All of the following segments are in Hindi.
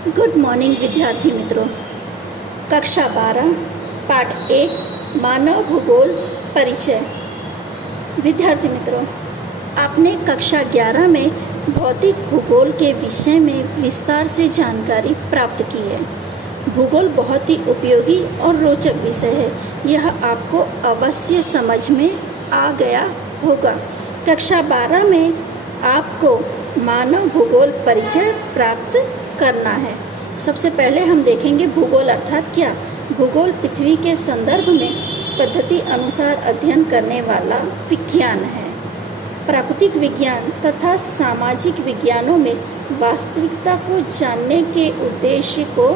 गुड मॉर्निंग विद्यार्थी मित्रों। कक्षा 12 पाठ 1 मानव भूगोल परिचय। विद्यार्थी मित्रों, आपने कक्षा 11 में भौतिक भूगोल के विषय में विस्तार से जानकारी प्राप्त की है। भूगोल बहुत ही उपयोगी और रोचक विषय है। यह आपको अवश्य समझ में आ गया होगा। कक्षा 12 में आपको मानव भूगोल परिचय प्राप्त करना है। सबसे पहले हम देखेंगे भूगोल अर्थात क्या। भूगोल पृथ्वी के संदर्भ में पद्धति अनुसार अध्ययन करने वाला विज्ञान है। प्राकृतिक विज्ञान तथा सामाजिक विज्ञानों में वास्तविकता को जानने के उद्देश्य को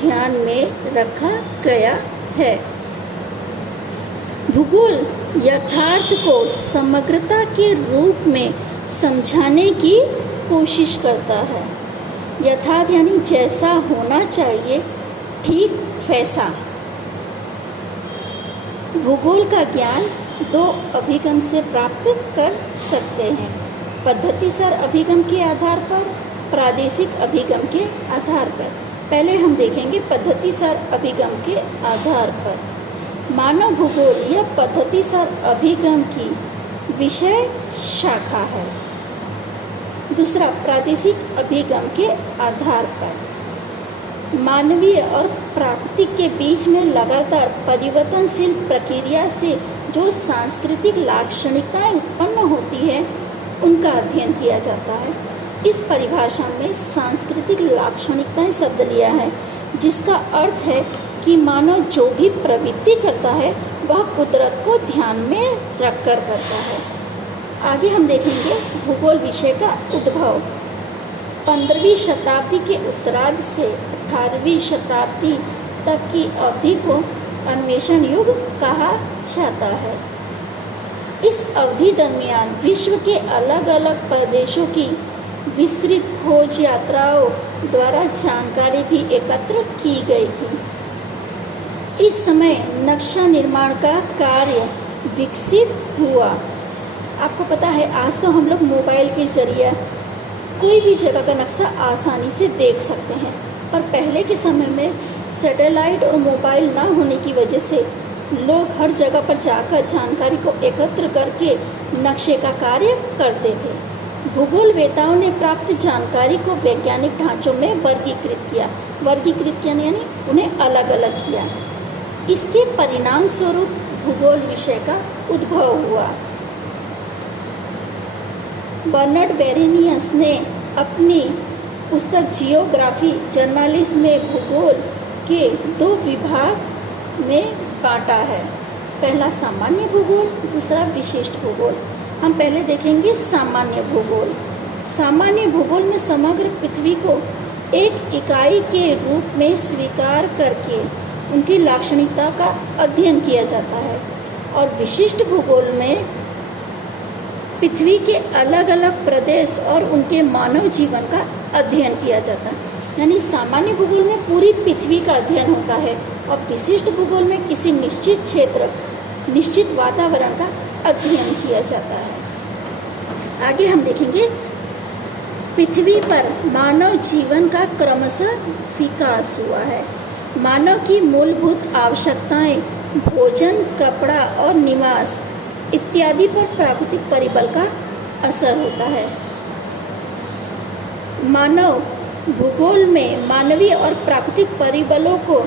ध्यान में रखा गया है। भूगोल यथार्थ को समग्रता के रूप में समझाने की कोशिश करता है। यथार्थ यानी जैसा होना चाहिए ठीक वैसा। भूगोल का ज्ञान दो अभिगम से प्राप्त कर सकते हैं। पद्धतिसर अभिगम के आधार पर, प्रादेशिक अभिगम के आधार पर। पहले हम देखेंगे पद्धतिसर अभिगम के आधार पर। मानव भूगोल यह पद्धतिसर अभिगम की विषय शाखा है। दूसरा, प्रादेशिक अभिगम के आधार पर। मानवीय और प्राकृतिक के बीच में लगातार परिवर्तनशील प्रक्रिया से जो सांस्कृतिक लाक्षणिकताएं उत्पन्न होती है उनका अध्ययन किया जाता है। इस परिभाषा में सांस्कृतिक लाक्षणिकताएं शब्द लिया है, जिसका अर्थ है कि मानव जो भी प्रवृत्ति करता है वह कुदरत को ध्यान में रखकर करता है। आगे हम देखेंगे भूगोल विषय का उद्भव। 15वीं शताब्दी के उत्तरार्ध से 18वीं शताब्दी तक की अवधि को अन्वेषण युग कहा जाता है। इस अवधि दरमियान विश्व के अलग अलग प्रदेशों की विस्तृत खोज यात्राओं द्वारा जानकारी भी एकत्र की गई थी। इस समय नक्शा निर्माण का कार्य विकसित हुआ। आपको पता है आज तो हम लोग मोबाइल के ज़रिए कोई भी जगह का नक्शा आसानी से देख सकते हैं, पर पहले के समय में सैटेलाइट और मोबाइल ना होने की वजह से लोग हर जगह पर जाकर जानकारी को एकत्र करके नक्शे का कार्य करते थे। भूगोलवेताओं ने प्राप्त जानकारी को वैज्ञानिक ढांचों में वर्गीकृत किया। यानी उन्हें अलग अलग किया। इसके परिणाम स्वरूप भूगोल विषय का उद्भव हुआ। बर्नर्ड बेरेनियस ने अपनी पुस्तक जियोग्राफी जर्नालिस्ट में भूगोल के 2 विभाग में बांटा है। पहला सामान्य भूगोल, दूसरा विशिष्ट भूगोल। हम पहले देखेंगे सामान्य भूगोल। सामान्य भूगोल में समग्र पृथ्वी को एक इकाई के रूप में स्वीकार करके उनकी लाक्षणिकता का अध्ययन किया जाता है। और विशिष्ट भूगोल में पृथ्वी के अलग अलग प्रदेश और उनके मानव जीवन का अध्ययन किया जाता है। यानी सामान्य भूगोल में पूरी पृथ्वी का अध्ययन होता है और विशिष्ट भूगोल में किसी निश्चित क्षेत्र, निश्चित वातावरण का अध्ययन किया जाता है। आगे हम देखेंगे पृथ्वी पर मानव जीवन का क्रमशः विकास हुआ है। मानव की मूलभूत आवश्यकताएं भोजन, कपड़ा और निवास इत्यादि पर प्राकृतिक परिबल का असर होता है। मानव भूगोल में मानवीय और प्राकृतिक परिबलों को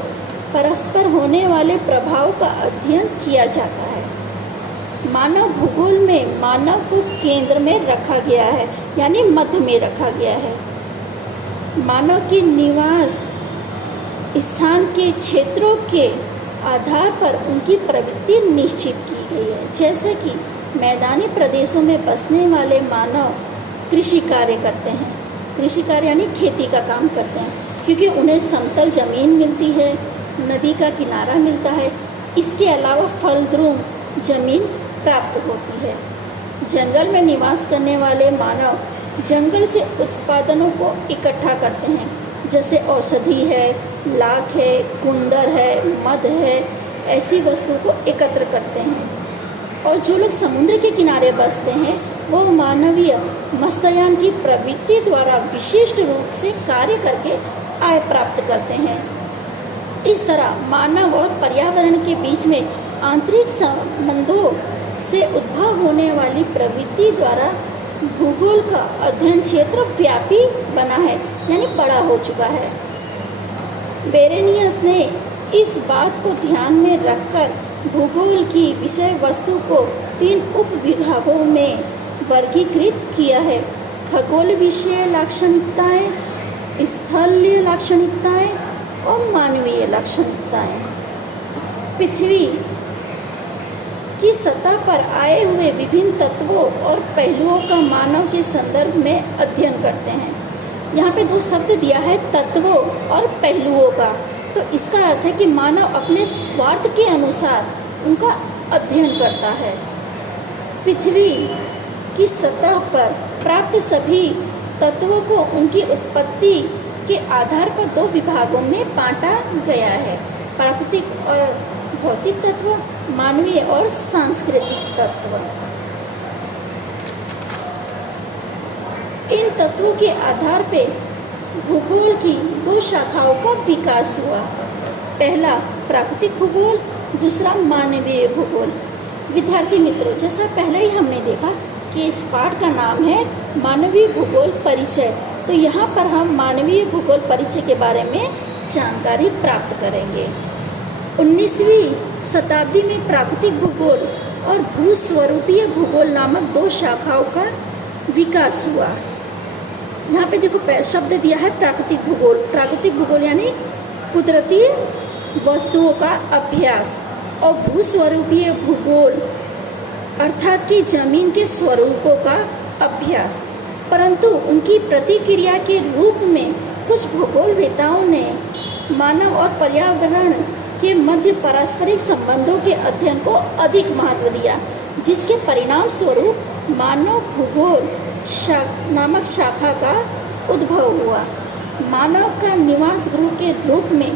परस्पर होने वाले प्रभाव का अध्ययन किया जाता है। मानव भूगोल में मानव को केंद्र में रखा गया है, यानी मध्य में रखा गया है। मानव की निवास स्थान के क्षेत्रों के आधार पर उनकी प्रवृत्ति निश्चित की गई है। जैसे कि मैदानी प्रदेशों में बसने वाले मानव कृषि कार्य करते हैं। कृषि कार्य यानी खेती का काम करते हैं, क्योंकि उन्हें समतल जमीन मिलती है, नदी का किनारा मिलता है। इसके अलावा फलद्रुम जमीन प्राप्त होती है। जंगल में निवास करने वाले मानव जंगल से उत्पादनों को इकट्ठा करते हैं, जैसे औषधि है, लाख है, कुंदर है, मध है, ऐसी वस्तुओं को एकत्र करते हैं। और जो लोग समुद्र के किनारे बसते हैं वो मानवीय मत्स्ययान की प्रवृत्ति द्वारा विशिष्ट रूप से कार्य करके आय प्राप्त करते हैं। इस तरह मानव और पर्यावरण के बीच में आंतरिक संबंधों से उद्भव होने वाली प्रवृत्ति द्वारा भूगोल का अध्ययन क्षेत्र व्यापी बना है, यानी बड़ा हो चुका है। बेरेनियस ने इस बात को ध्यान में रखकर भूगोल की विषय वस्तु को 3 उपविभागों में वर्गीकृत किया है: खगोल विषय लाक्षणिकताएं, स्थलीय लाक्षणिकताएं और मानवीय लाक्षणिकताएं। पृथ्वी की सतह पर आए हुए विभिन्न तत्वों और पहलुओं का मानव के संदर्भ में अध्ययन करते हैं। यहाँ पे 2 शब्द दिया है, तत्वों और पहलुओं का। तो इसका अर्थ है कि मानव अपने स्वार्थ के अनुसार उनका अध्ययन करता है। पृथ्वी की सतह पर प्राप्त सभी तत्वों को उनकी उत्पत्ति के आधार पर 2 विभागों में बांटा गया है: प्राकृतिक और भौतिक तत्व, मानवीय और सांस्कृतिक तत्व। इन तत्वों के आधार पर भूगोल की 2 शाखाओं का विकास हुआ। पहला प्राकृतिक भूगोल, दूसरा मानवीय भूगोल। विद्यार्थी मित्रों, जैसा पहले ही हमने देखा कि इस पाठ का नाम है मानवीय भूगोल परिचय, तो यहाँ पर हम मानवीय भूगोल परिचय के बारे में जानकारी प्राप्त करेंगे। 19वीं शताब्दी में प्राकृतिक भूगोल और भूस्वरूपीय भूगोल नामक 2 शाखाओं का विकास हुआ। यहाँ पे देखो शब्द दिया है प्राकृतिक भूगोल। प्राकृतिक भूगोल यानी कुदरती वस्तुओं का अभ्यास, और भूस्वरूपीय भूगोल अर्थात कि जमीन के स्वरूपों का अभ्यास। परंतु उनकी प्रतिक्रिया के रूप में कुछ भूगोलवेताओं ने मानव और पर्यावरण के मध्य पारस्परिक संबंधों के अध्ययन को अधिक महत्व दिया, जिसके परिणाम स्वरूप मानव भूगोल नामक शाखा का उद्भव हुआ। मानव का निवास गृह के रूप में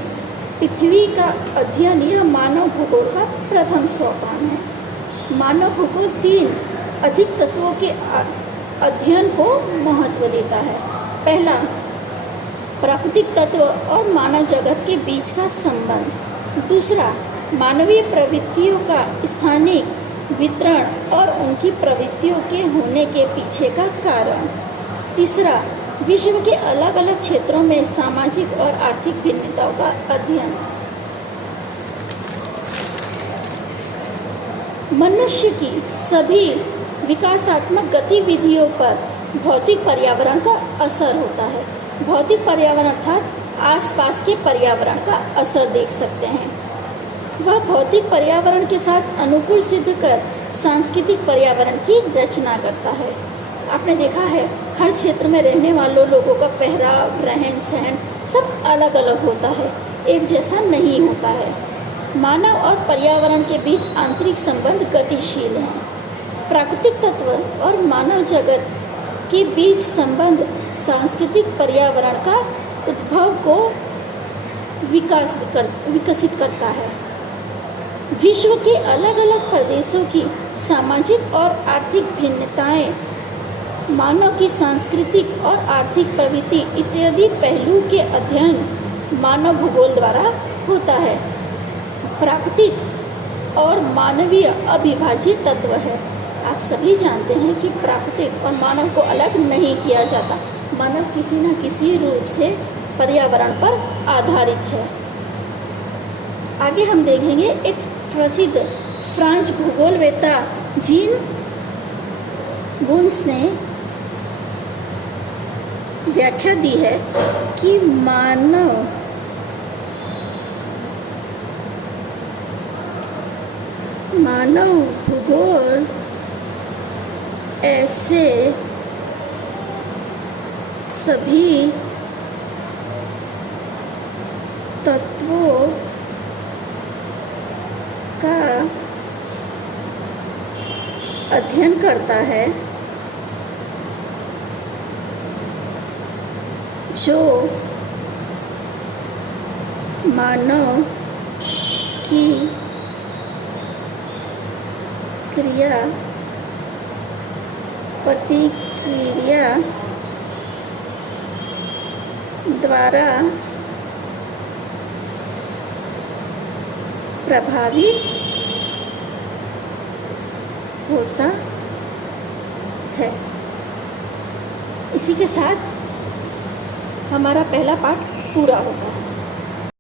पृथ्वी का अध्ययन यह मानव भूगोल का प्रथम सोपान है। मानव भूगोल 3 अधिक तत्वों के अध्ययन को महत्व देता है। पहला, प्राकृतिक तत्व और मानव जगत के बीच का संबंध। दूसरा, मानवीय प्रवृत्तियों का स्थानिक वितरण और उनकी प्रवृत्तियों के होने के पीछे का कारण। तीसरा, विश्व के अलग अलग क्षेत्रों में सामाजिक और आर्थिक भिन्नताओं का अध्ययन। मनुष्य की सभी विकासात्मक गतिविधियों पर भौतिक पर्यावरण का असर होता है। भौतिक पर्यावरण अर्थात आसपास के पर्यावरण का असर देख सकते हैं। वह भौतिक पर्यावरण के साथ अनुकूल सिद्ध कर सांस्कृतिक पर्यावरण की रचना करता है। आपने देखा है हर क्षेत्र में रहने वालों लोगों का पहराव, रहन सहन सब अलग अलग होता है, एक जैसा नहीं होता है। मानव और पर्यावरण के बीच आंतरिक संबंध गतिशील हैं। प्राकृतिक तत्व और मानव जगत के बीच संबंध सांस्कृतिक पर्यावरण का उद्भव को विकसित करता है। विश्व के अलग अलग प्रदेशों की सामाजिक और आर्थिक भिन्नताएं, मानव की सांस्कृतिक और आर्थिक प्रवृत्ति इत्यादि पहलू के अध्ययन मानव भूगोल द्वारा होता है। प्राकृतिक और मानवीय अविभाजित तत्व है। आप सभी जानते हैं कि प्राकृतिक और मानव को अलग नहीं किया जाता। मानव किसी न किसी रूप से पर्यावरण पर आधारित है। आगे हम देखेंगे एक प्रसिद्ध फ्रांस भूगोलवेता जीन बुन्स ने व्याख्या दी है कि मानव भूगोल ऐसे सभी तत्वों का अध्ययन करता है जो मानव की क्रिया प्रतिक्रिया द्वारा प्रभावित होता है। इसी के साथ हमारा पहला पाठ पूरा होता है।